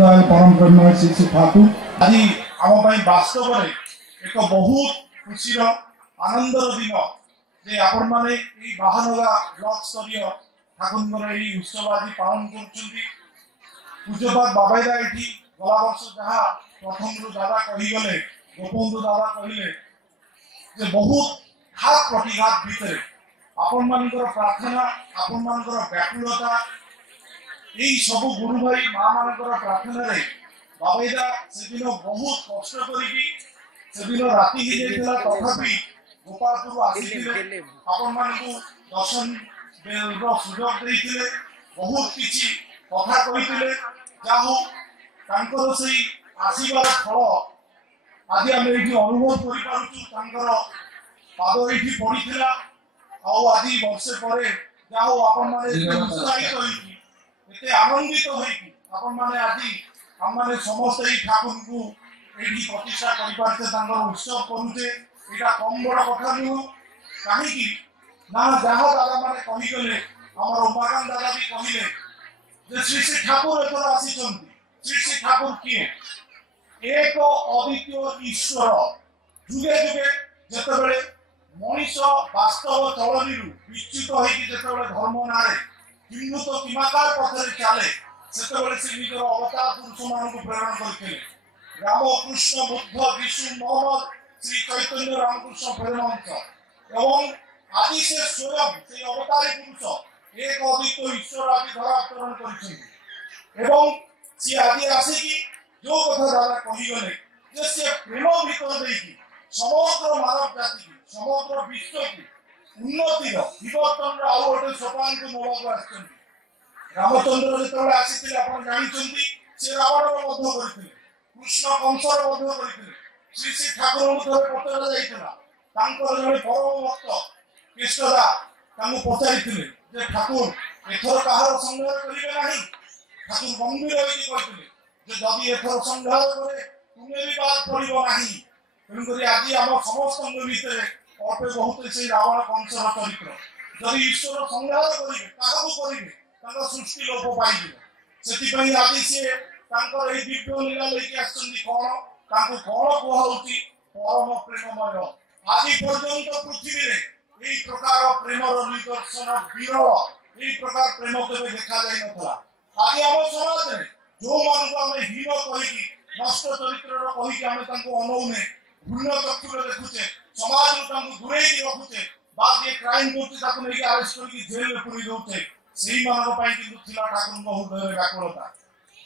दयाल परम ब्रह्म श्री श्री ठाकुर आज आम वास्तव में एक बहुत खुशी आनंदर दिन जे आपण माने बाहानगा ब्लॉक स्तरीय ठाकुर उत्सव आज पालन कर पूज्यपाद बाबाईदा ये गला वर्ष जहाँ प्रथम दादा कहीगले गोपबंधु दादा कहले बहुत घात प्रतिघात भितर आपण मानकर प्रार्थना आपण मानकर व्याकुलता यही सब गुरु भाई माँ मानकर प्रार्थना रे बाबाईदा से दिन बहुत कष्ट कर राति ही जाइला तथापि गोपालपुर आसीथिले आपण मानकु दर्शन रो सुयोग देइथिले बहुत किछि कथा कहिथिले जाहो तांकर सेही आशीर्वाद फल आज आम ये अनुभव करि पारुछु तांकर पाद एठी पड़िथिला आउ आज वर्षे पर जाहो आपण माने उत्साहित होइकी एते आनंदित होइकी आपण माने आज हम माने समस्त एई ठाकुर को एठी प्रतिष्ठा करि पारते तांकर उत्सव करूते एटा कम बड़ कथा नु काहे कि ना जहाँ दादा माने कहि गले हमर उमाकांत दादा भी कहिले जे श्री श्री ठाकुर एथर आसीचंती श्री श्री ठाकुर किए एक अद्वितीय ईश्वर जुगे जुगे जेतेबेले मनीष वास्तव चलनी विच्युत होइकि जेतेबेले धर्म नारे हिंदू तो किमाकार पथरे चले सेतेबेले से निजर अवतार पुरुष मानक प्रेरण करथिले राम कृष्ण बुद्ध विष्णु मोहम्मद श्री चैतन्य रामकृष्ण प्रेमांश एवं आदि से स्वयं से अवतारी पुरुष एक अद्वितीय ईश्वर आदि धरा अवतरण करिसेंति एवं सी आदि आसिकी जो कथा दादा कहीगले जे से प्रेम भीतर देकी समग्र मानव जाति की समग्र विश्व की उन्नतिर विवर्तन आउ गोटे सोपान को नवाक आछंती रामचंद्र जेतबेले आसीथिले आपण जानिचंती से रावण मध्य करथिले कृष्ण कंसर मध्य करथिले श्री श्री ठाकुर थोड़े पचरा जाइथिला तांकर जने परम भक्त कृष्णदा तांको पचारिथिले जे ठाकुर एथर काहर संहार करिवे नाही ठाकुर गंभीर होइकि कहथिले जे जदि एथर संहार करे तुमे भी बात पड़िबो नाही तेणुकरी आज आम समस्त भितर अल्पे बहुत से रावण कंसर चरित्र जदि ईश्वर संहार करेंगे क्या सृष्टि लोप पाई आज सी दिव्य लीला लेकिन कौन कौन कहुची परम प्रेममय आज पर्यंत पृथ्वी में यही प्रकार प्रेम निदर्शन विरल यही प्रकार प्रेम केवे देखा जाई नथला आज आम समाज में जो मानक आम हीन कहीकि नष्ट चरित्र कहीकि आम अनौने भूल चक्षुरे देखुचे समाज दूरे रखुचे बाद ये क्राइम करके अरेस्ट करके जेल में पुरी दौचे से ठाकुर हृदय व्याकुलता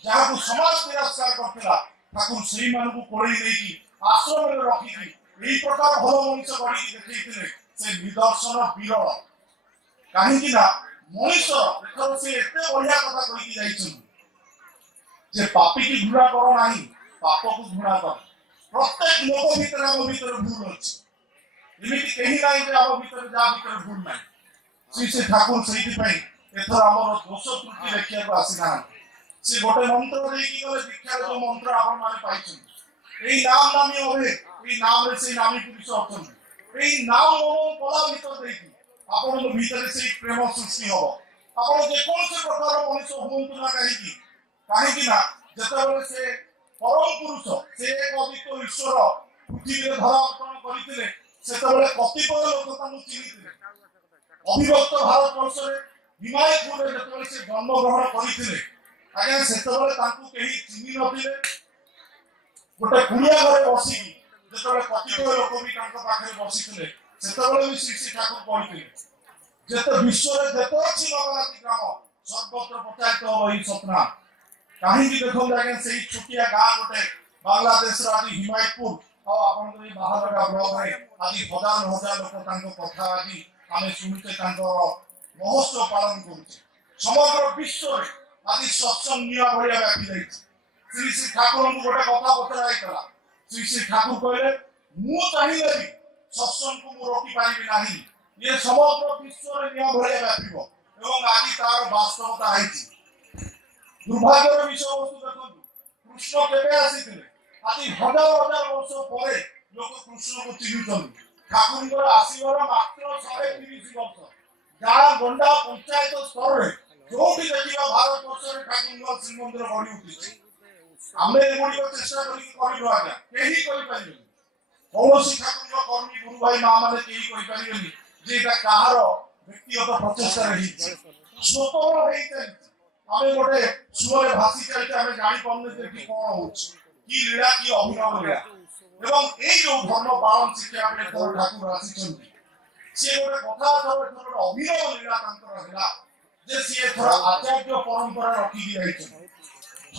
जहाँ को समाज तिरस्कार करता ठाकुर से कोड़े नहीं आश्रम में रखिकी यही प्रकार भल मनीष गढ़ी देखते से निदर्शन विरल कहीं मनीष एथर से एत बढ़िया कथा कही पापी की घृणा कर ना पाप को घृणा कर प्रत्येक लोक भीतर आम भीतर भूल अच्छी एमती कहीं ना आम भीतर जहाँ भीतर भूल ना श्री श्री ठाकुर से एथर आम दोष त्रुटि देखा आसीना से गोटे मंत्र देखिए गले दीक्षार जो मंत्र आपण माने पाइछन एई नाम नामी होवे एई नाम रे से नामी पुरुष अछन एई नाम मोह कला भीतर देखि आपण को भीतर से प्रेम सृष्टि हो आपण जे कोन से प्रकार मनुष्य होंतु ना काहे ना जतबेले से परम पुरुष से एक अद्वितीय ईश्वर पृथ्वी रे धरा अवतरण करिथिले सेतबेले कतिपय लोक तानु चिनिथिले अभिभक्त भारत वर्ष रे हिमायतपुर रे जतबेले से जन्म ग्रहण करिथिले आज्ञा सेतबेले तांकु केही चिनि नथिले गोटे कुड़िया घरे बसी जेतबेले कतिपय लोक भी तांका पाखरे बसिथिले सेतबेले भी श्री श्री ठाकुर कहथिले जेते विश्व रे जेते अछि नवरात्रि ग्राम सर्वत्र प्रचारित हो एही सपना कहीं देखो आज्ञा से छुटिया गाँ गोटे बांग्लादेश आज हिमायतपुर और बाहर ब्लॉक में आज हजार हजार लोक कथा आज आम शुणुचे महोत्सव पालन करुचे समग्र विश्व में आज सत्संग निया भाया व्यापी जाइए श्री श्री ठाकुर को गोटे कथा पचरा श्री श्री ठाकुर कहले मु चाहिए भी सत्संग को मु रोकी पारिबी नाही ये समग्र विश्व में निया भाया व्यापीब एवं आज तार वास्तवता आईची दुर्भाग्यर विषय वस्तु देखो कृष्ण केवे आसीथिले आज हजार हजार वर्ष परे लोक कृष्ण को चिन्हुछन ठाकुर आसीवर मात्र 130 वर्ष गाँ गंडा पंचायत स्तर में जो भी देखिबा भारत वर्ष रे ठाकुर श्रीमंदिर गढ़ी उठी आमे एगुड़ी चेष्टा करू आज्ञा कहीं करें कौन ठाकुर कर्मी गुरु भाई माँ मैंने कहीं करें जे कहार व्यक्तिगत प्रचेषा स्वतः आमे गोटे सुरे भासी चलते आमे जानि पाउने जे कि कोन होछ की लीला की अभिनव लीला एवं ए जो धर्म पालन शिक्षा आपने ठाकुर आसी छथि से गोटे कथा थोर अभिनव लीला तांकर हला जे से थोर आचार्य परंपरा रखी दी रही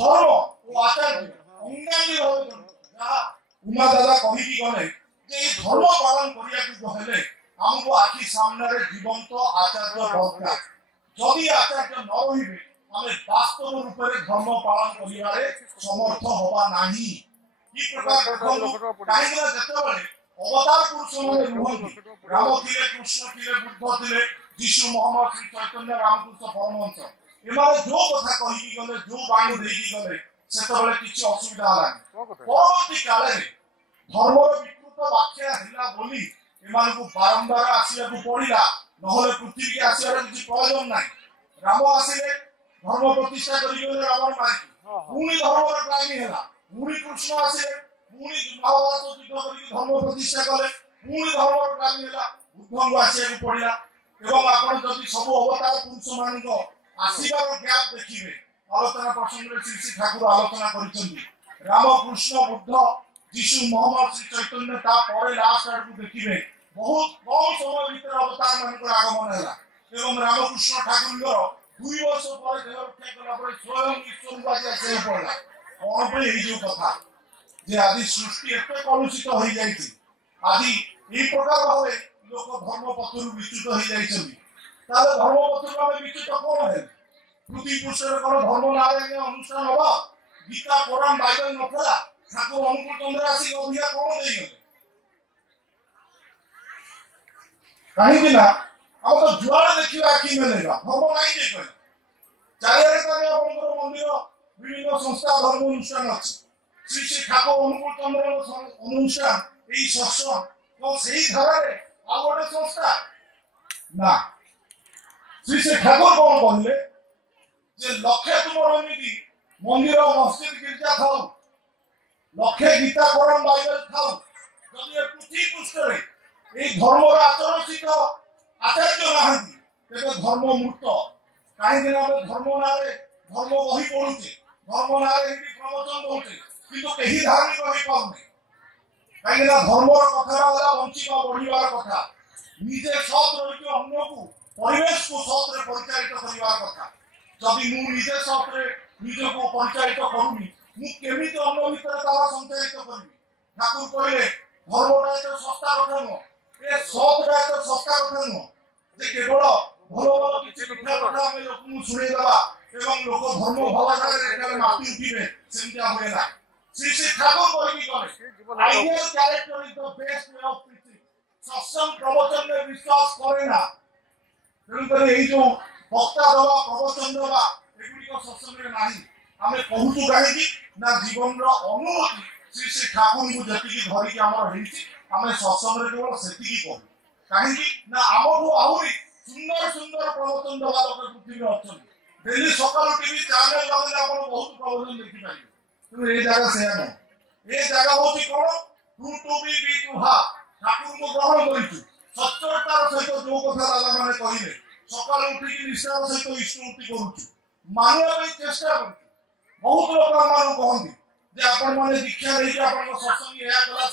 धर्म ओ आचार्य अंगांगी हो जहा उमा दादा कहि की गले जे धर्म पालन करिया को हेले हमको आखि सामने रे जीवंत आचार्य दरकार जदि आचार्य न रहिबे हमें वास्तव रूप में धर्म पालन करिवारे समर्थ होबा नाही ई प्रकार काहे ना जते बळे अवतार पुरुष माने रुहंती राम थिले कृष्ण थिले बुद्ध थिले यीशु मोहम्मद श्री चैतन्य रामकृष्ण परमहंस एमारे जो कथा कहि गले जो बाणी देई गले सेते बळे किछि असुविधा हलानी परवर्ती काले धर्मर विकृत व्याख्या हिला बोली एमान को बारंबार आसिया को पड़िला नहले पृथ्वी के आसियार किछि प्रयोजन नाही राम आसिले धर्म प्रतिष्ठा करी गले रावण मारी पुनी धर्मर क्लाइमी हैला पुनी कृष्ण आसे पुनी महाभारत युद्ध करी धर्म प्रतिष्ठा कले पुनी धर्मर क्लाइमी हैला बुद्धंग आसे को पड़िला एवं आपण जदि सब अवतार पुरुष मान को आशीर्वाद गैप देखिबे आलोचना प्रसंग रे श्री ठाकुर आलोचना करिसंती राम कृष्ण बुद्ध यीशु मोहम्मद श्री चैतन्य ता परे लास्ट आड़ को देखिबे बहुत कम समय भीतर अवतार मान को आगमन हैला एवं रामकृष्ण ठाकुर 2 वर्ष पर देह रक्षा कला पर स्वयं ईश्वर बाजी आसे पड़ला कोन पे एई जो कथा जे आदि सृष्टि एते कलुषित होई जाईछि आदि ई प्रकार भावे लोक धर्म पथरु विच्युत होई जाईछन्ति ताले धर्म पथरु भावे विच्युत कोन है पृथ्वी पुरुषर कोन धर्म नारायण अनुष्ठान होबा गीता पुराण बाइबल नथला ठाकुर अनुकूल चंद्र आसी अभिया कोन देई गले काहे बिना अब तो जुआड़ देखिबा कि मिलेगा धर्म नहीं देखो चारियारे ताने आपनकर मंदिर विभिन्न संस्था धर्म अनुष्ठान अछि श्री श्री ठाकुर अनुकूल चंद्र अनुष्ठान एई सत्संग तो सेही धारा रे आ गोटे संस्था ना श्री श्री ठाकुर कोन कहले जे लक्ष्य तुमर एमिति मंदिर मस्जिद गिरजा थाउ लक्ष्य गीता पुराण बाइबल थाउ जदि पृथ्वी पुष्टरे एई धर्मर आचरण सिद्ध आचार्य नाहंती तेबे धर्म मूर्त काहे दिन धर्म नारे धर्म वही पढुचे धर्म नारे हिंदी प्रवचन दोचे किंतु केही धार्मिक होई पाउने काहे ना धर्मर कथा वाला वंचिका बढ़िवार कथा निजे सत रहिके अन्य को परिवेश को सत रे परिचालित करिवार कथा जदि मु निजे सत रे निजे को परिचालित करूनी मु केमिति अन्य भीतर तारा संचालित करबी ठाकुर कहले धर्मटा तो सस्ता कथा न ए सतटा तो सस्ता कथा न जे केवल भलो भलो किछि मिठा कथा हम लोक मु सुने दबा एवं लोक धर्म भावना रे एकाले मापी उठिबे सेमतिया होय ना श्री श्री ठाकुर कहि गले ideal character is the best way of preaching सत्संग प्रवचन में विश्वास करे ना तेणु करे एई जो वक्ता दवा प्रवचन दवा एगुडी को सत्संग रे नाही हमें कहूछु काहे ना जीवन रो अनुभूति श्री श्री ठाकुर को जति की धरि के हमर हेछि हमें सत्संग रे केवल सेति की कहू काहे ना हमहु आहुरी सुंदर सुंदर प्रवचन दवा लोक पृथ्वी रे अछन डेली सकाल टीवी चैनल लगले आपण बहुत प्रवचन देखि पाइबे तो ए जगह से न ए जगह होती कोन टू बी टू हा ठाकुर को ग्रहण करिछु सच्चरतार सहित जो कथा दादा माने कहिले सकाल उठी की निष्ठार सहित स्तुति करूछु मानिया पे चेष्टा करू बहुत लोक मानु कहंती जे आपण माने दीक्षा लेके आपण को सत्संग या कला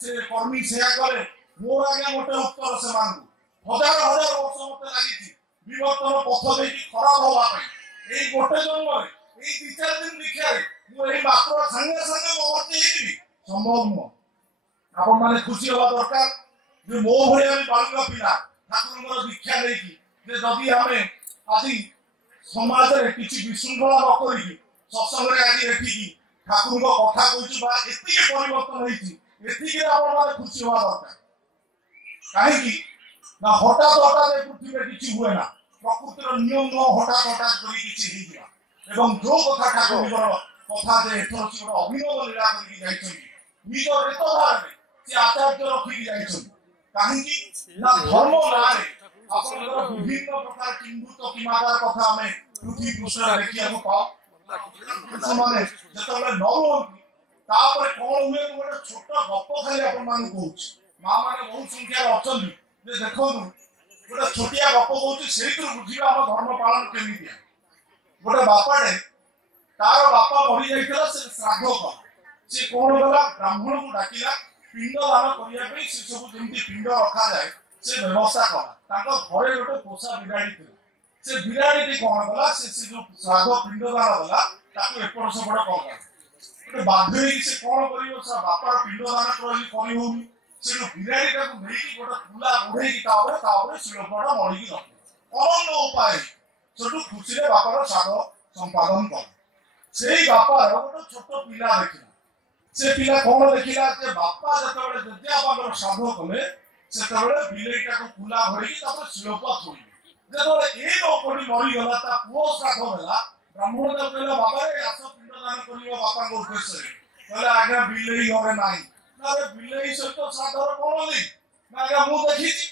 से कर्मी से करे मोर आगे मोटे उत्तर से मांगू हजार हजार वर्ष मते लागि विवर्तन पथ देखि खराब होबा पई एई गोटे जन्म रे एई 2-4 दिन दीक्षा रे मु एई मात्र संगे संगे मोहते हेबी संभव न आपण माने खुशी होबा दरकार जे मो भଳି আমি बालुका पिला ठाकुरଙ୍କର दीक्षा लेकी जे जदि हमें आदि समाज रे किछि विशृंखला न करी सत्संग रे आदि एठी ठाकुरଙ୍କ କଥା कहूची बा एतिके परिवर्तन होईची एतिके आपण माने खुशी होबा दरकार काहे की ना हठात हठात पृथ्वी रे किछि हुए ना प्रकृतिर नियम न हठात हठात करी किछि हि दिया एवं जो कथा ठाकुरଙ୍କର कथा जे एथर छि गोटे अभिनव लीला करी जाइछन्ति निज रेत धारे से आचार्य रखी जाइछन्ति काहे की ना धर्म नारे आपनकर विभिन्न प्रकार किंबुत किमादार कथा हमें पृथ्वी पृष्ठ देखिया को पाओ ସେମାନେ ଯେତେବେଳେ ନ ରୁହନ୍ତି ତାପରେ କଣ ହୁଏ ଗୋଟେ ଛୋଟ ଗପ ଖାଲି ଆପଣମାନଙ୍କୁ କହୁଛି। ମା ମାନେ ବହୁତ ସଂଖ୍ୟାରେ ଅଛନ୍ତି ଯେ ଦେଖନ୍ତୁ ଗୋଟେ ଛୋଟିଆ ଗପ କହୁଛି ସେଇଥିରୁ ବୁଝିବା ଆମ ଧର୍ମ ପାଳନ କେମିତିଆ। ଗୋଟେ ବାପାଟେ ତାର ବାପା ମରି ଯାଇଥିଲା ସେ ଶ୍ରାଦ୍ଧ କଲା। ସେ କଣ କଲା ବ୍ରାହ୍ମଣକୁ ଡାକିଲା ପିଣ୍ଡ ଦାନ କରିବା ପାଇଁ। ସେ ସବୁ ଯେମିତି ପିଣ୍ଡ ରଖାଯାଏ ସେ ବ୍ୟବସ୍ଥା କଲା। ତାଙ୍କ ଘରେ ଗୋଟେ ପୋଷା ବିରାଡ଼ି ଥିଲା। ସେ ବିରାଡ଼ିଟି କଣ କଲା ସେ ଯୋଉ ଶ୍ରାଦ୍ଧ ପିଣ୍ଡ ଦାନ କଲା ତାକୁ ଏପଟ ସେପଟ କଲା। ଗୋଟେ ବାଧ୍ୟ ହେଇକି ସେ କଣ କରିବ ବାପାର ପିଣ୍ଡ ଦାନ କରି ହଉନି। ସେଠୁ ବିରାଡ଼ିଟାକୁ ନେଇକି ଗୋଟେ କୁଲା ଘୋଡେଇକି ତାପରେ ଶିଳପଟ ମଳିକି ରଖିବ। ଅନନ୍ୟ ଉପାୟ ସେଠୁ ଖୁସିରେ ବାପାର ଶ୍ରାଦ୍ଧ ସମ୍ପାଦନ କଲେ। ସେଇ ବାପାର ଗୋଟେ ଛୋଟ ପିଲା ଦେଖିଲା। ସେ ପିଲା କଣ ଦେଖିଲା ଯେ ବାପା ଯେତେବେଳେ ଜେଜେବାପାଙ୍କର ଶ୍ରାଦ୍ଧ କଲେ ସେତେବେଳେ ବିଲେଇଟାକୁ କୁଲା ଘୋଡେଇକି ତାପରେ ଶିଳପ ଥୋଇଲେ। ଯେତେବେଳେ ଏ ଲୋକଟି ମରିଗଲା ତା ପୁଅ ଶ୍ରାଦ୍ଧ ହେଲା ବ୍ରାହ୍ମଣ ତାକୁ କହିଲା ବାବାରେ ଆସ ପିଣ୍ଡ ଦାନ କରିବ ବାପାଙ୍କ ଉଦ୍ଦେଶ୍ୟରେ। କହିଲେ ଆଜ୍ଞା ବିଲେଇ ଘରେ ନାହିଁ। ନା ବିଲେଇ ସହିତ ଶ୍ରାଦ୍ଧର କଣ ନେଇ ନା ଆଜ୍ଞା ମୁଁ ଦେଖିଛି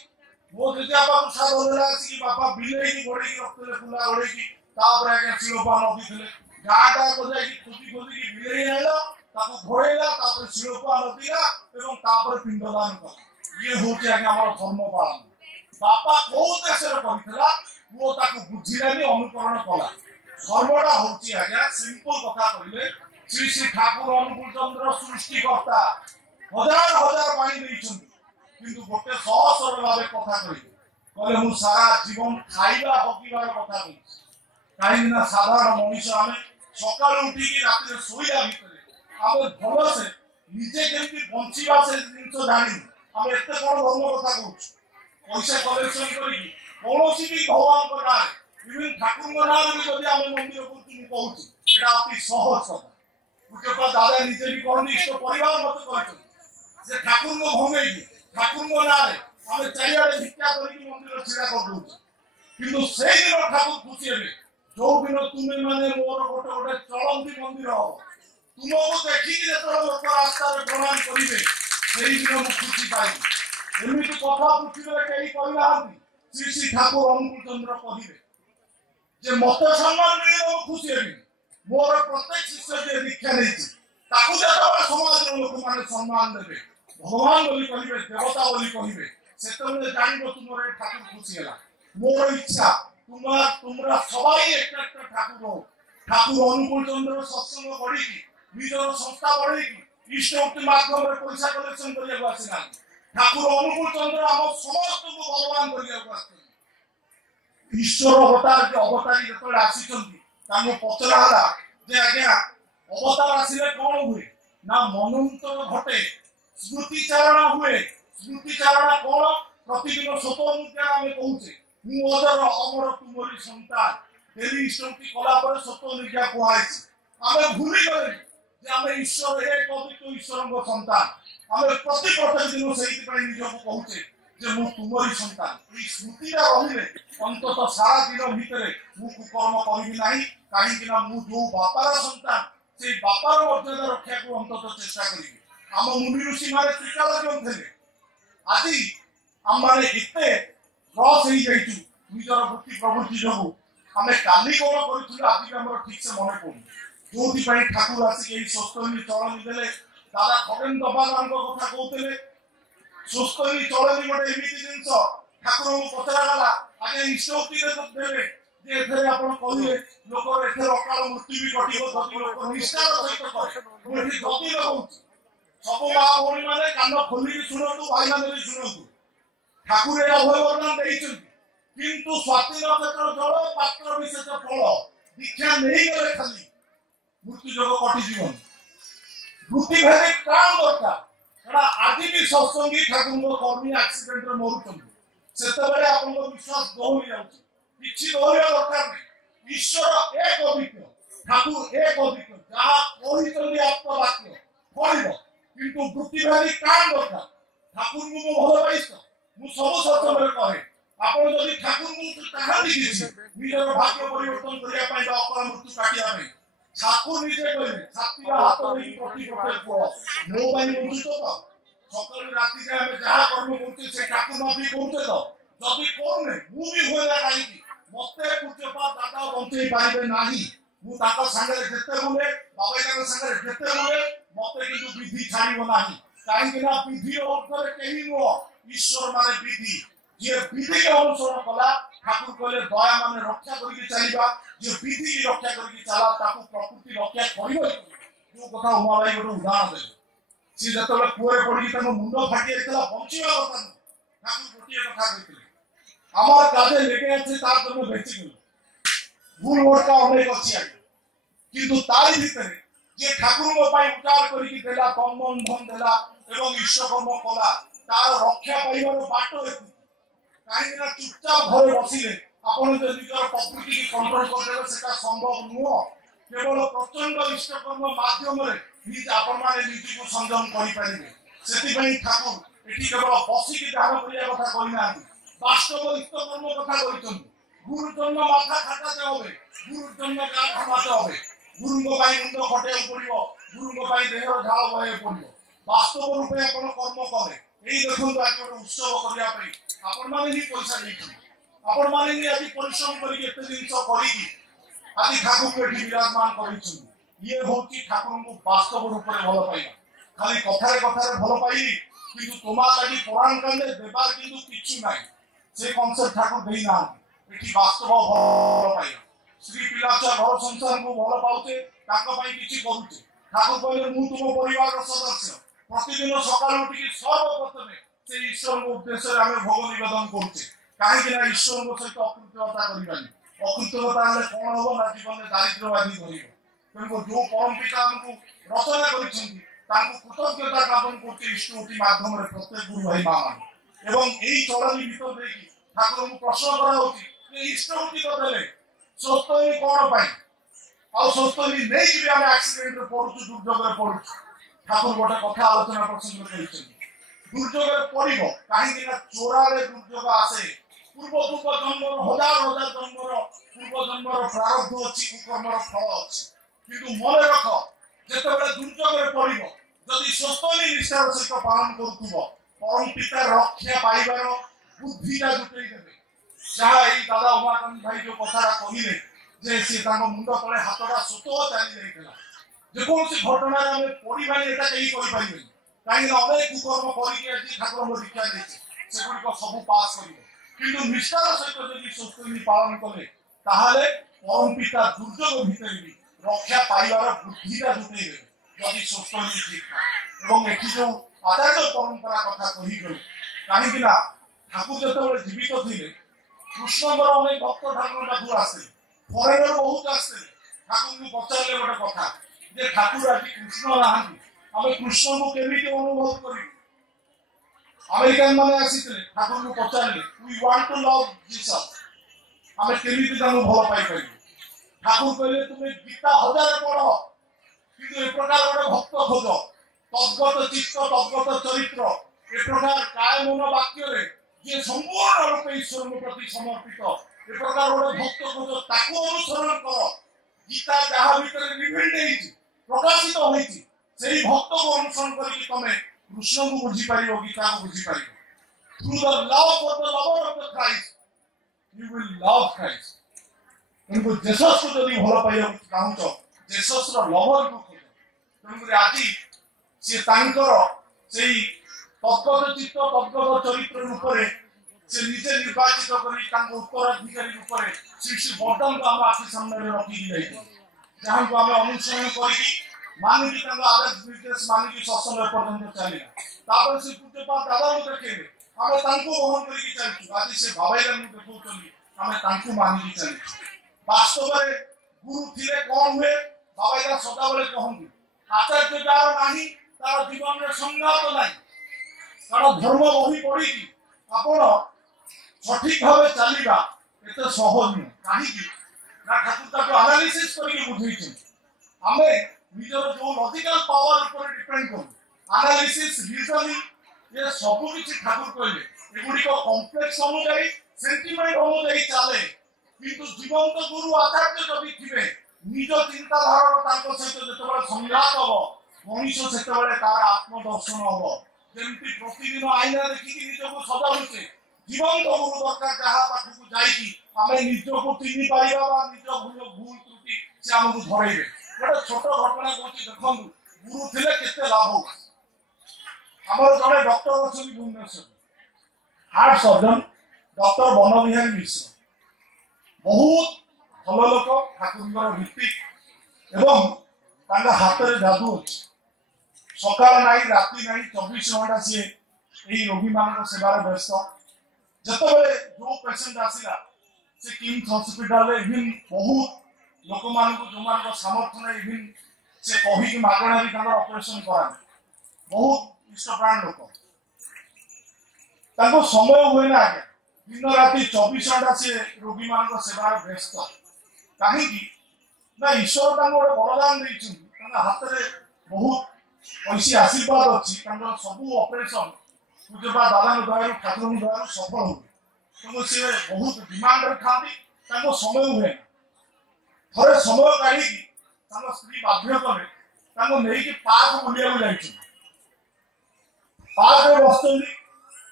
ମୋ ଜେଜେବାପାଙ୍କୁ ଶ୍ରାଦ୍ଧ ଦେଲା ଆସିକି ବାପା ବିଲେଇକି ଘୋଡେଇକି ରଖିଥିଲେ କୁଲା ଘୋଡେଇକି ତାପରେ ଆଜ୍ଞା ଶିଳପା ନଦୀଥିଲେ। ଗାଁଟା ଯାଇକି ଖୋଜିକି ବିଲେଇ ଆଣିଲ ତାକୁ ଘୋଡେଇଲା ତାପରେ ଶିଳପା ନଦୀଲା ଏବଂ ତାପରେ ପିଣ୍ଡ ଦାନ କଲା। ଇଏ ହଉଛି ଆଜ୍ଞା ଆମର ଧର୍ମ ପାଳନ। ବାପା କୋଉ ଦେଶରେ କହିଥିଲା ପୁଅ ତାକୁ ବୁଝିଲାନି ଅନୁକରଣ କଲା। ଧର୍ମଟା ହଉଛି ଆଜ୍ଞା ସିମ୍ପଲ କଥା କହିଲେ ଶ୍ରୀ ଶ୍ରୀ ଠାକୁର ଅନୁକୂଳ ଚନ୍ଦ୍ର ସୃଷ୍ଟିକର୍ତ୍ତା ହଜାର ହଜାର ବାଣୀ ଦେଇଛନ୍ତି କିନ୍ତୁ ଗୋଟେ ସହଜ ଭାବେ କଥା କହିଲେ କହିଲେ ମୁଁ ସାରା ଜୀବନ ଖାଇବା ହକିବାର କଥା କହୁଛି। କାହିଁକି ନା ସାଧାରଣ ମଣିଷ ଆମେ ସକାଳୁ ଉଠିକି ରାତିରେ ଶୋଇଲା ଭିତରେ ଆମେ ଭଲସେ ନିଜେ କେମିତି ବଞ୍ଚିବା ସେ ଜିନିଷ ଜାଣିନୁ। ଆମେ ଏତେ କଣ ଧର୍ମ କଥା କହୁଛୁ। ପଇସା କଲେକ୍ସନ କରିକି କୌଣସି ବି ଭଗବାନଙ୍କ ନାଁରେ ବିଭିନ୍ନ ଠାକୁରଙ୍କ ନାଁରେ ବି ଯଦି ଆମେ ମନ୍ଦିର କରୁଛୁ ମୁଁ କହୁଛି ଏଟା ଅତି ସହଜ କଥା। ଗୋଟେ ଦାଦା ନିଜେ ବି କହନ୍ତି ଇଷ୍ଟ ପରିବାର ମତେ କହିଛନ୍ତି ଯେ ଠାକୁରଙ୍କ ଭଙ୍ଗେଇକି ଠାକୁରଙ୍କ ନାଁରେ ଆମେ ଚାରିଆଡେ ଭିକ୍ଷା କରିକି ମନ୍ଦିର ଛିଡା କରିଦଉଛୁ। କିନ୍ତୁ ସେଇଦିନ ଠାକୁର ଖୁସି ହେବେ ଯୋଉ ଦିନ ତୁମେ ମାନେ ମୋର ଗୋଟେ ଗୋଟେ ଚଳନ୍ତି ମନ୍ଦିର ହବ। ତୁମକୁ ଦେଖିକି ଯେତେବେଳେ ଲୋକ ରାସ୍ତାରେ ପ୍ରଣାମ କରିବେ ସେଇଦିନ ମୁଁ ଖୁସି ପାଇବି। ଏମିତି କଥା ପୃଥିବୀରେ କେହି କହିନାହାନ୍ତି। ଶ୍ରୀ ଶ୍ରୀ ଠାକୁର ଅନୁକୂଳ ଚନ୍ଦ୍ର କହିବେ ଯେ ମତେ ସମ୍ମାନ ମିଳିବ ମୁଁ ଖୁସି ହେବି। ମୋର ପ୍ରତ୍ୟେକ ଶିଷ୍ୟ ଯିଏ ଦୀକ୍ଷା ନେଇଛି ତାକୁ ଯେତେବେଳେ ସମାଜର ଲୋକମାନେ ସମ୍ମାନ ଦେବେ ଭଗବାନ ବୋଲି କହିବେ ଦେବତା ବୋଲି କହିବେ ସେତେବେଳେ ଜାଣିବ ତୁମର ଏ ଠାକୁର ଖୁସି ହେଲା। ମୋର ଇଚ୍ଛା তোমরা সবাই একটা একটা ঠাকুর হও। ঠাকুর অনুকূল চন্দ্র সৎসঙ্গ করিকি নিজের সংস্থা করিকি ইষ্টমূর্তি মাধ্যমে পয়সা কলেকশন করিয়া আসিনা। ঠাকুর অনুকূল চন্দ্র আমার সমস্ত ভগবান করিয়া আসছেন। ঈশ্বর অবতার যে অবতারী যেতবে আসিছন্তি তাকে পচরা হলা যে আজ্ঞা অবতার আসিলে কোন হুয়ে না মনন্তর ঘটে স্মৃতিচারণা হুয়ে। স্মৃতিচারণা কোন প্রতিদিন শতমুদ্রা আমি কହୁଛେ ମୁଁ ଅଜର ଅମର ତୁମରି ସନ୍ତାନ ଡେଲି ଇଷ୍ଟମୂର୍ତ୍ତି କଲା ପରେ ସତ ନିଜ କୁହାଯାଇଛି। ଆମେ ଭୁଲିଗଲେ ଯେ ଆମେ ଈଶ୍ୱର ଏକ ଅଦ୍ୱିତୀୟ ଈଶ୍ୱରଙ୍କ ସନ୍ତାନ। ଆମେ ପ୍ରତ୍ୟେକ ଦିନ ସେଇଥିପାଇଁ ନିଜକୁ କହୁଛେ ଯେ ମୁଁ ତୁମରି ସନ୍ତାନ। ଏଇ ସ୍ମୃତିଟା ରହିଲେ ଅନ୍ତତଃ ସାରା ଦିନ ଭିତରେ ମୁଁ କୁକର୍ମ କରିବି ନାହିଁ। କାହିଁକି ନା ମୁଁ ଯୋଉ ବାପାର ସନ୍ତାନ ସେଇ ବାପାର ମର୍ଯ୍ୟାଦା ରକ୍ଷାକୁ ଅନ୍ତତଃ ଚେଷ୍ଟା କରିବି। ଆମ ମୁନି ଋଷି ମାନେ ତ୍ରିକାଳ ଥିଲେ। ଆଜି ଆମମାନେ ଏତେ କ୍ରସ୍ ହେଇଯାଇଛୁ ନିଜର ବୃତ୍ତି ପ୍ରବୃତ୍ତି ଯୋଗୁଁ। ଆମେ କାଲି କଣ କରିଥିଲୁ ଆଜି ଆମର ଠିକ ସେ ମନେ ପଡୁନି। ଯୋଉଥିପାଇଁ ଠାକୁର ଆସିକି ଏଇ ସ୍ୱସ୍ତନୀ ଚଳନୀ ଦେଲେ। ଦାଦା ଖଗେନ ଦବାନଙ୍କ କଥା କହୁଥିଲେ। ସ୍ୱସ୍ତନୀ ଚଳନୀ ଗୋଟେ ଏମିତି ଜିନିଷ ଠାକୁରଙ୍କୁ ପଚରାଗଲା ଆଜ୍ଞା ଇଷ୍ଟମୂର୍ତ୍ତିରେ ଦେବେ ଯେ ଏଥିରେ ଆପଣ କହିଲେ ଲୋକର ଏଥିରେ ଅକାଳ ମୃତ୍ୟୁ ବି ଘଟିବ ଯଦି ଲୋକ ନିଷ୍ଠାର ସହିତ କରେ। ମୁଁ ଏଠି ଯଦି ଲଗାଉଛି ସବୁ ମା ଭଉଣୀ ମାନେ କାନ ଖୋଲିକି ଶୁଣନ୍ତୁ, ଭାଇମାନେ ବି ଶୁଣନ୍ତୁ। ଠାକୁର ଏ ଅଭୟ ବର୍ଣ୍ଣନା ଦେଇଛନ୍ତି କିନ୍ତୁ ସ୍ୱାତି ନକ୍ଷତ୍ର ଜଳ ପାତ୍ର ବିଶେଷ ଫଳ ଦୀକ୍ଷା ନେଇଗଲେ ଖାଲି ମୃତ୍ୟୁ ଯୋଗ କଟିଯିବନି। ବୃତ୍ତି ଭେଦେ କାମ ଦରକାର। କାରଣ ଆଜି ବି ସତ୍ସଙ୍ଗୀ ଠାକୁରଙ୍କ କର୍ମୀ ଆକ୍ସିଡେଣ୍ଟରେ ମରୁଛନ୍ତି। ସେତେବେଳେ ଆପଣଙ୍କ ବିଶ୍ୱାସ ଦୋହରି ଯାଉଛି। କିଛି ଦୋହରିବା ଦରକାର ନାହିଁ। ଈଶ୍ୱର ଏକ ଅଦ୍ୱିତୀୟ, ଠାକୁର ଏକ ଅଦ୍ୱିତୀୟ। ଯାହା କହିଛନ୍ତି ଆତ୍ମବାକ୍ୟ କରିବ କିନ୍ତୁ ବୃତ୍ତି ଭେଦେ କାମ ଦରକାର। ଠାକୁରଙ୍କୁ ମୁଁ ଭଲ ପାଇଛି ମୁଁ ସବୁ ସତ୍ସଙ୍ଗରେ କହେ ଆପଣ ଯଦି ଠାକୁରଙ୍କୁ ଚାହାନ୍ତି କିଛି ନିଜର ଭାଗ୍ୟ ପରିବର୍ତ୍ତନ କରିବା ପାଇଁ ବା ଅକାଳ ମୃତ୍ୟୁ କାଟିବା ପାଇଁ ଠାକୁର ନିଜେ କହିଲେ ଛାତିର ହାତ ନେଇ ପ୍ରତି ପ୍ରତ୍ୟେକ କୁହ ମୋ ପାଇଁ ବଞ୍ଚୁଛ ତ। ସକାଳୁ ରାତି ଯାଏ ଆମେ ଯାହା କର୍ମ କରୁଛେ ସେ ଠାକୁର ନଦୀ କରୁଛେ ତ। ଯଦି କରୁନେ ମୁଁ ବି ହୁଏ ନା କାହିଁକି ମତେ ପୂଜ୍ୟପାଦ ଦାଦା ବଞ୍ଚେଇ ପାରିବେ ନାହିଁ। मु ताको संगे जेते बोले बाबा ताको संगे जेते बोले मते किंतु विधि छाड़िबो नाही काहे कि ना विधि ऊपर केही नो ईश्वर माने विधि जे विधि के अनुसरण कला ठाकुर कहले दया माने रक्षा करके चलीबा जे विधि की रक्षा करके चला ताको प्रकृति रक्षा करिबो जो कथा उमालाई गोटे उदाहरण दे सी जतले कुरे पड़ी तम मुंड फाटी आइतला बंचिबा कथा ठाकुर गोटे कथा कहितले আমার কাজে লেগে আছে তার জন্য বেঁচে গেল ভুল ওটা অনেক আছে কিন্তু তার ভিতরে যে ঠাকুরଙ୍କ ପାଇଁ উদ্ধার করিকি দেলা কম্মন ধন দেলা এবং ঈশ্বরকর্ম কলা তার রক্ষা পাইবার বাট এতি কাহিনী না চুপচাপ ঘরে বসিলে আপন যে নিজের প্রকৃতিকে কন্ট্রোল করতে সেটা সম্ভব নয় কেবল প্রচন্ড ঈশ্বরকর্ম মাধ্যমে নিজ আপন মানে নিজেকে সংযম করি পারিবে সেতিପାଇଁ ঠাকুর এটি কেবল বসিকি ধ্যান করিয়া কথা কই না বাস্তব ইষ্টকর্ম কথা কইছেন গুরুর জন্য মাথা খাটাতে হবে গুরুর জন্য গা ঘামাতে হবে গুরুଙ୍କ ପାଇଁ মুন্ড খটেও পড়িব গুরুଙ୍କ ପାଇଁ দেহର ঝাଳ বহে পড়িব বাস্তব রূপে আপন কর্ম করে এই দেখুন আজ ଗୋଟେ উৎসব করিয়া ପାଇଁ আপন মানে হি পয়সা ଦେଇଛନ୍ତି আপন মানে হি আজ পরিশ্রম করি এতে জিনিস করিকি আজ ঠাকুরকে এটি বিরাজমান করেছেন ইয়ে হচ্ছে ঠাকুরଙ୍କୁ বাস্তব রূপে ভালো পাইবা খালি কথারে কথারে ভালো পাইলি কিন্তু তোমার লাগি পুরাণ কান্দে দেবার কিন্তু কিছু নাই से कॉन्सेप्ट ठाकुर देई ना एठी वास्तव भल पाइला श्री पिलाचा घर संसार को भल पाउते ताका पई किछि करूते ठाकुर कहले मु तुम परिवार रो सदस्य प्रतिदिन सकाळ उठी सर्वप्रथमे से ईश्वर को उद्देश्य रे हमें भोग निवेदन करते काहे कि ना ईश्वर को सहित अकृतज्ञता करिबानी अकृतज्ञता हले कोन होबो ना जीवन में दारिद्र्यवादी धरिबो तेनको जो परम पिता हमको रचना करिसंती तांको कृतज्ञता ज्ञापन करते इष्टोति माध्यम रे प्रत्येक गुरु भाई मामा এবং এই চরণী ভিতর দেখি ঠাকুরଙ୍କୁ প্রশ্ন করা হচ্ছে যে ইষ্টভূতি দেলে সত্যই কোন পাই ଆଉ সত্যই নেই যে আমি অ্যাক্সিডেন্টে পড়ুଛୁ দুর্যোগরে পড়ুଛୁ ঠাকুর গোটা কথা আলোচনা প্রসঙ্গ করেছেন দুর্যোগরে পড়িব কাহিনী না চোরারে দুর্যোগ আসে পূর্ব জন্মর হাজার হাজার জন্মর পূর্ব জন্মর প্রারব্ধ ଅଛି কুকর্মর ফল ଅଛି কিন্তু মনে রাখ যেতবেলে দুর্যোগরে পড়িব যদি সত্যই নিষ্ঠার সহিত পালন করুথিব परम पिता रक्षा पाइबार बुद्धिटा जुटई देबे जहा एई दादा उमाकांत भाई जो कथाटा कहिले जे से तांको मुंड तळे हातटा सुतो चाली जाइतला जे कोनसी घटना रे हमें परिबानी एटा केही करि पाइबे काहे अनेक कुकर्म करिके जे ठाकुर हम दीक्षा देछि सेगुडी को सब पास करिबो किंतु निष्ठार सहित जदि सुस्तनी पालन करे ताहाले परम पिता दुर्जोग भितरे भी रक्षा पाइबार बुद्धिटा जुटई देबे जदि सुस्तनी ठीक এবং এটি जो आचार्य परंपरा कथा कही गल कहीं ठाकुर जो जीवित थे कृष्णकर अनेक भक्त ठाकुर पाखु आसे फरेनर बहुत आसते ठाकुर को पचारे गोटे कथा जे ठाकुर आज कृष्ण ना आम कृष्ण को केमी अनुभव कर अमेरिकान माने आसीते ठाकुर को पचारे we want to love Jesus आम केमी भल पाई ठाकुर कहले तुम्हें गीता हजार पढ़ कि ए प्रकार गोटे भक्त खोज तद्गत चित्त तद्गत चरित्र ए प्रकार काय मन वाक्य रे जे संपूर्ण रूपे ईश्वर प्रति समर्पित ए प्रकार गोटे भक्त खोज ताको अनुसरण कर गीता जहा भीतर रिवील्ड हेछि प्रकाशित होइछि सेही भक्त को अनुसरण करी तमे कृष्ण को बुझी पारिबो गीता को बुझी पारिबो through the love for the lover of the Christ you will love Christ उनको जेसस को जदी भलो पाइयो चाहूचो जेसस रो लवर को खोज तमरे आदि से तांकर सेही तद्गत चित्त तद्गत चरित्र रूपरे से निजे निर्वाचित करी तांको उत्तराधिकारी रूपरे श्री श्री बर्धन को हम आखि सामने रे रखी जाई जहां को हम अनुसरण करी मानी की तांको आदेश निर्देश मानी की सत्संग पर्यंत चली तापर से पूज्य पाद दादा को देखेबे हम तांको ग्रहण करी की चलछु आज से भावैला मु देखौचली हम तांको मानी की चली वास्तव रे गुरु थिले कोन हुए भावैला सदा बेले कहंदी आचार्य जार नाही तार जीवन में संघात नहीं कारण धर्म बही पड़ी आपण सठिक भाव चलवा एत सहज नुह कहीं ठाकुर एनालिसिस करके बुझे आम निजर जो लॉजिकल पावर ऊपर डिपेंड करूँ एनालिसिस रीजनिंग ये सब किसी ठाकुर कहले एगुड़ी कॉम्प्लेक्स अनुजाई सेंटिमेंट अनुजाई चले किंतु जीवंत गुरु आचार्य जदि थे निज चिंताधारा सहित जो संघात हम मनुष्य से तार आत्मदर्शन हम जमी प्रतिदिन आईना देखिकी निजक सजाऊे जीवंत गुरु दरकार जहाँ पाखक जाइए आम निजक चिन्ह पारिबा निज भूल त्रुटि से आमको धरइबे गोटे छोट घटना कहूँ देखो गुरु थे केते लाभ हो आमर जड़े डॉक्टर अच्छा भुवनेश्वर हार्ट सर्जन डॉक्टर बनबिहारी मिश्र बहुत भल लोक ठाकुर भित्तिक एवं हाथ में जादू अच्छी सकाल नाई राति नाई 24 घंटा सी रोगी मान सेवार व्यस्त जिते जो पेसेंट आसला से किम्स हॉस्पिटल इवन बहुत लोक मान जो मान सामर्थ्य ना इवन से कहीकि मागणा भी ऑपरेशन करा बहुत इष्टप्राण लोक समय हुए ना आगे दिन राति 24 घंटा से रोगी मान सेवार व्यस्त कहीं ना ईश्वर गोटे बरदान हाथ में बहुत ऐसी आशीर्वाद अच्छी सब ऑपरेशन पूज्यपा दादा दया ठाकुर दया सफल हुए क्योंकि सी बहुत डिमांड था समय हुए थे समय काढ़ी स्त्री बाध्य कले नहीं पार्क बुलिया जाइए पार्क में बस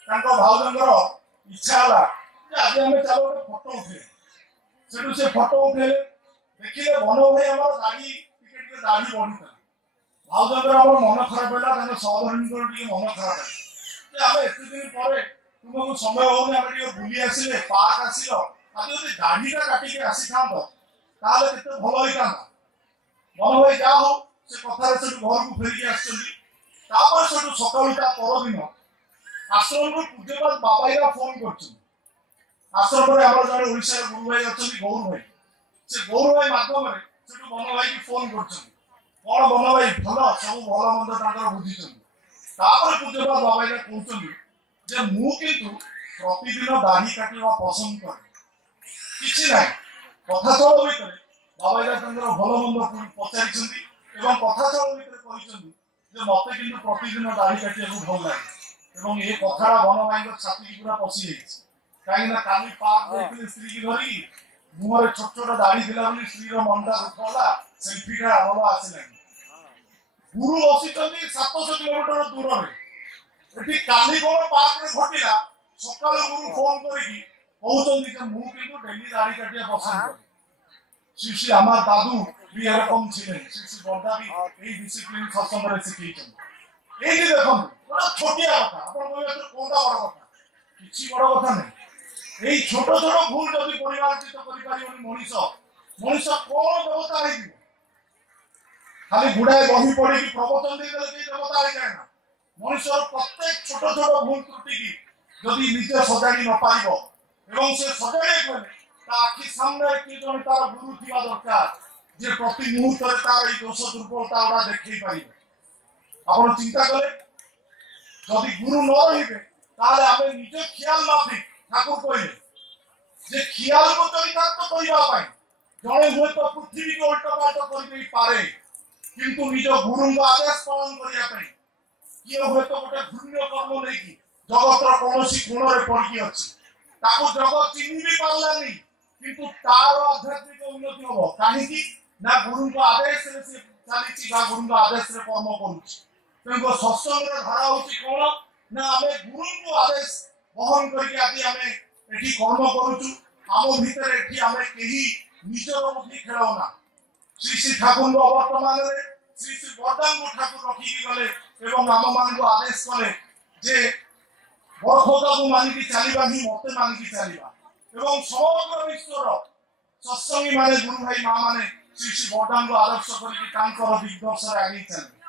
भाउजर इच्छा है आज आम चलो गोटे फोटो उठे से फोटो उठे देखिए बन भाई आम दाढ़ी टे दाढ़ी बढ़ी था भाउजर मन खराब है सहधर्मी मन खराब है आम एत दिन पर तुमको समय हो बुली आसिले पार्क आसिल आज जो दाढ़ीटा काटिक आसी था भल होता मन भाई जा हो से कथार घर को फेरिक आसपर सका परदिन आश्रम पूज्यपाल बाबा फोन कर आश्रम जड़े ओडिशा गुरु भाई अच्छा गौर भाई से गौर भाई मध्यम बन भाई की फोन कर कौन बन भाई भल सब भल मंद बुझी पूज्यपाल बाबा कहते मुझे प्रतिदिन दाढ़ी काटा पसंद करे कि ना कथा चल भर बाबा भल मंद पचारि कथा चल भर मत कि प्रतिदिन दाढ़ी काटा भल लगे ये कथा बन भाई छाती पूरा पशि कहीं काली पार्क देखिए स्त्री की धरी मुहर छोट छोट दाढ़ी दिला स्त्री मनटा दुखला सेल्फीटा भल आसला गुरु बसी 700 किलोमीटर दूर में काली कौन पार्क में घटला सका गुरु फोन कर डेली दाढ़ी काटिया पसंद कर श्री श्री आम दादू भी एरकम छे श्री श्री बर्दा भी डिसिप्लिन सत्संग शिखी ये देखो छोटिया कथा आप कौटा बड़ कथा कि बड़ कथा नहीं यही छोट छोट भूल जब परिमार्जित कर मनीष मनीष कौन देवता है खाली गुड़ाए बही पढ़ी प्रवचन देदेले देवता है जाए ना मनीष प्रत्येक छोट छोट भूल त्रुटि की जदि निजे सजाड़ी न पार से सजाड़ी आखि सामने किए जन तार गुरु थी दरकार जे प्रति मुहूर्त तार दोष दुर्बलता गुड़ा देखई पारे आप चिंता कले जदि गुरु न रही आम निज ख्याल माफिक ठाकुर कहले ख्याल को चरितार्थ करने जड़े हुए तो पृथ्वी को उल्टपाल्ट करे किंतु निज गुरु आदेश पालन करने किए हुए तो गोटे घृण्य कर्म नहीं जगतर कौन कोण में पड़ी अच्छी जगत चिन्ह भी पारानी किंतु तार आध्यात्मिक उन्नति हम कहीं ना गुरु आदेश चली गुरु आदेश कर्म करुँ सत्संग धारा हूँ कौन ना आम गुरु आदेश बहन करके कर्म करुचु आम भितर निजर बुद्धि खेलना श्री श्री ठाकुर अवर्तमान श्री श्री बरदान को ठाकुर रखिकी गले आम मान आदेश कले जे बड़खोदा को मानिकी चलवा ही मत मानिकी चलवा समग्र विश्वर सत्संगी माने गुरु भाई माँ माने श्री श्री बरदान को आदर्श करके दिग्दर्शन आगे चलते